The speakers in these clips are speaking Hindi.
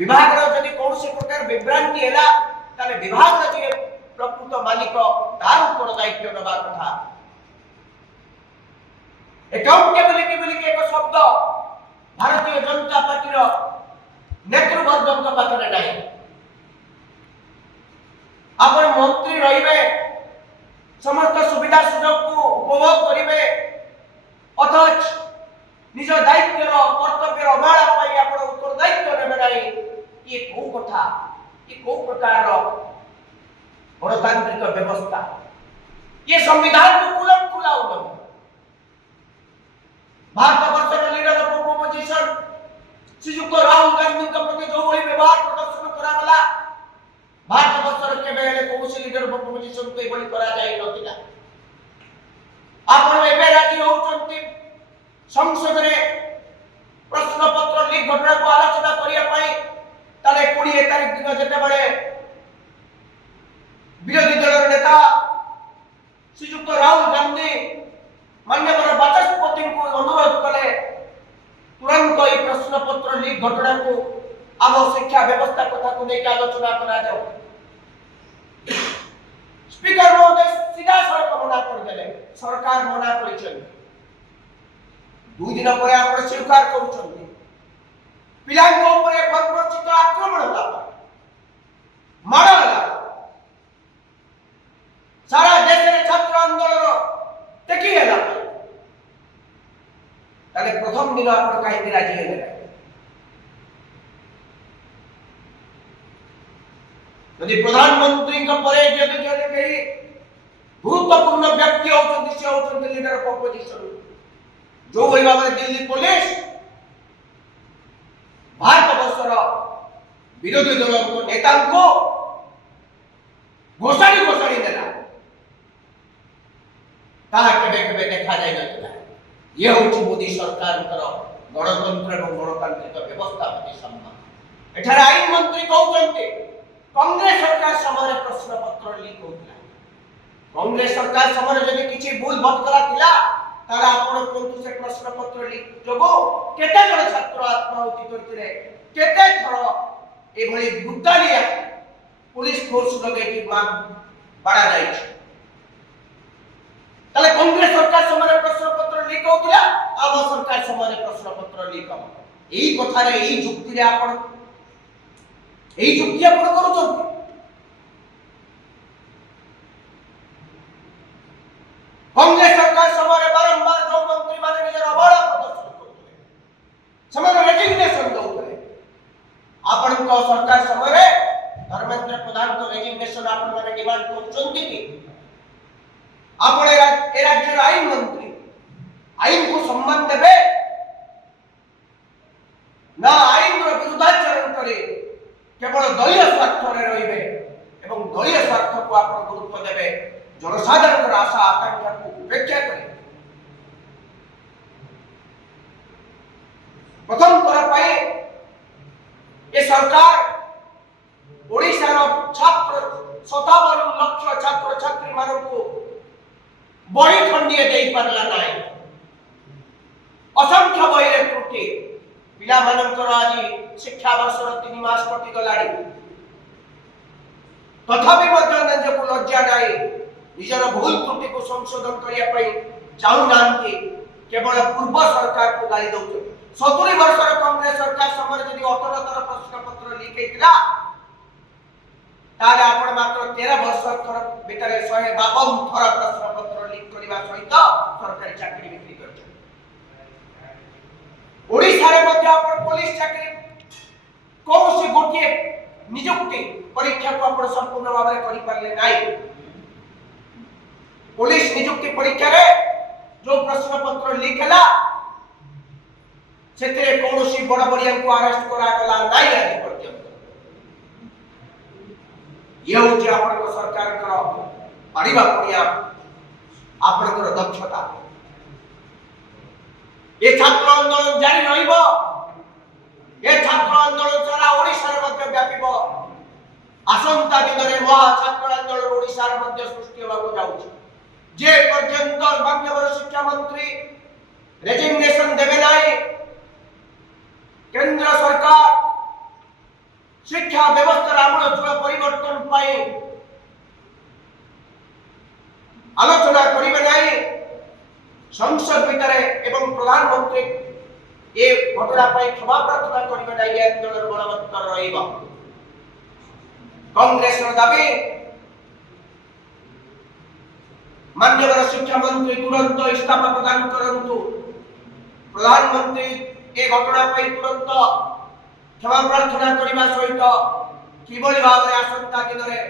विभाग जदि कौन प्रकार विभ्रांति है ताले विभाग जे प्रकृत मालिक तार ऊपर दायित्व नवा कथा। अकाउंटेबिलिटी बोली एक शब्द भारतीय जनता पार्टी नेतृवर्ग पाखे ना। आपण मंत्री रहिबे समस्त सुविधा सुजोग को उपभोग करिवे अथच निज दायित्व कर्तव्य अवहेला पाई आपण उत्तर दायित्व नेबे नाही। ये को कथा ये को प्रकार गणतांत्रिक व्यवस्था ये संविधान को कुलम खुला उल्लंघन। भारत वर्षर leader of opposition Shriyukta Rahul Gandhi के प्रति जो वही व्यवहार प्रदर्शन करा गला भारत वर्षर के बेले कौन लीडर ऑफ अपोजिशन को एभली करा जाय नथिला। आपण एबे राजी होउचंती संसद रे प्रश्न पत्र लीक घटना को आलोचना करिया पाई ताले 20 तारीख दिन जेते बळे विरोधी दल नेता श्रीयुक्त राहुल गांधी माननीय बाचस्पति को अनुरोध कले तुरंत ये प्रश्न पत्र लीक घटना को आम शिक्षा व्यवस्था कथा को लेकर आलोचना करा जाओ। स्पीकर महोदय सीधा सड़क मना कर देले सरकार मना करिछन। 2 दिन पर आपण स्वीकार करूछन पिलांको ऊपर बर्बरचित आक्रमण होला मार होला सारा देश रे छात्र आंदोलन टेकी होला ताले प्रथम दिन आपण काहे राजी हेले यदि प्रधानमंत्री का परे जदि कही गुरुत्वपूर्ण व्यक्ति होचंती लीडर ऑफ अपोजिशन जो वही भाव दिल्ली पुलिस भारत वर्षर विरोधी दल नेता को घोषाणी देला ताहा केबे केबे देखा जाय नथिला। ये होची मोदी सरकार गणतंत्र एवं गणतांत्रिक व्यवस्था प्रति सम्मान। एठारे आईन मंत्री कहउचंती कांग्रेस सरकार समय प्रश्न पत्र लीक होता कांग्रेस सरकार समय जदि किछि भूल भटकला थिला तारा आपण कोंतु से प्रश्न पत्र लीक जोगो केते जण छात्र आत्माहुति करथिले केते थर एभली गुद्दालिया पुलिस फोर्स लगे कि बाड़ा जाय ताले कांग्रेस सरकार समय प्रश्न पत्र लीक होतिला आम सरकार समय प्रश्न पत्र लीक हो एही कथा रे एही जुक्ति रे आपण एही जुक्ति आपण करूछन। कांग्रेस सरकार समय बारंबार जो मंत्री माने निजर अवहेला प्रदर्शन करथले समय रेजिग्नेशन दउथले आपण को सरकार समय धर्मेंद्र प्रधान को रेजिग्नेशन आपण माने डिमांड करछंती कि आपण ए राज्य आईन मंत्री आईन को सम्मान देबे ना आईन रो विरुद्धाचरण करे केवल दलीय स्वार्थ रे रहिबे एवं दलीय स्वार्थ को आपण गुरुत्व देबे जनसाधारण आशा आकांक्षा को उपेक्षा करे। प्रथम कर पाए ये सरकार ओडिशा रो छात्र 57 लाख छात्र छात्री मानन को बही खंडिए दे परला नाही असंख्य बही रे त्रुटि पिला मानकर आज शिक्षा वर्षर 3 मास कटि गलाडी तथापि मध्य निज को लज्जा नाही निजर भूल त्रुटि को संशोधन करिया पई चाहू नांती केवल पूर्व सरकार को गाली दउछ। 70 वर्षर कांग्रेस सरकार समय जदि 18 प्रश्न पत्र लीक हेतिला ताले आपण मात्र 13 वर्ष भीतर 152 थर प्रश्न पत्र लीक करबा सहित सरकारी चाकरी बिक्री करछ। ओडिसा रे मध्य आपण पुलिस चाकरी कोनसी गोटिए नियुक्ति परीक्षा को आपण संपूर्ण भाव में करि पारले नाही। पुलिस नियुक्ति परीक्षा रे जो प्रश्न पत्र लीक हला सेते कोनसी बड़ बड़िया को अरेस्ट करा गला नाही आज पर्यंत। ये होची आपण सरकार कर पारिबा पड़िया आपण दक्षता ये छात्र आंदोलन जारी रहिबो ये छात्र आंदोलन सारा ओडिसा रे मध्य व्यापीबो आसंता दिन रे महा छात्र आंदोलन ओडिसा रे मध्य सृष्टि होबा जाउछ जे पर्यंत माननीय शिक्षा मंत्री रेजिग्नेशन देबे नाही केंद्र सरकार शिक्षा व्यवस्थार आमूलचूल परिवर्तन पाई आलोचना करिबे नाही संसद भितर एवं प्रधानमंत्री ए घटना पाई क्षमा प्रार्थना करिबे नाही ए आंदोलन बलवत्तर रहिबो। कांग्रेस दाबी माननीय शिक्षा मंत्री तुरंत इस्तीफा प्रदान करंतु। प्रधानमंत्री ए घटना पाई तुरंत क्षमा प्रार्थना करिबा सहित किबोली भाबरे आसंता दिनरे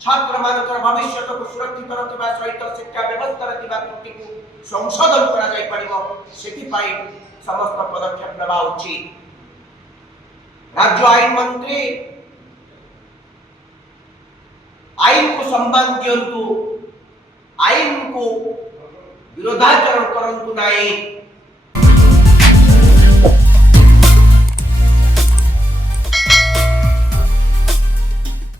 छात्र मानकर भविष्य को सुरक्षित रखिबा सहित शिक्षा व्यवस्था थिबा त्रुटि को संशोधन करा जाय परिबो सेति पाई समस्त पदक्षेप नेबा उचित। राज्य आईन मंत्री आईन को सम्मान दियंतु, आईन को विरोधाचरण करंतु नाही।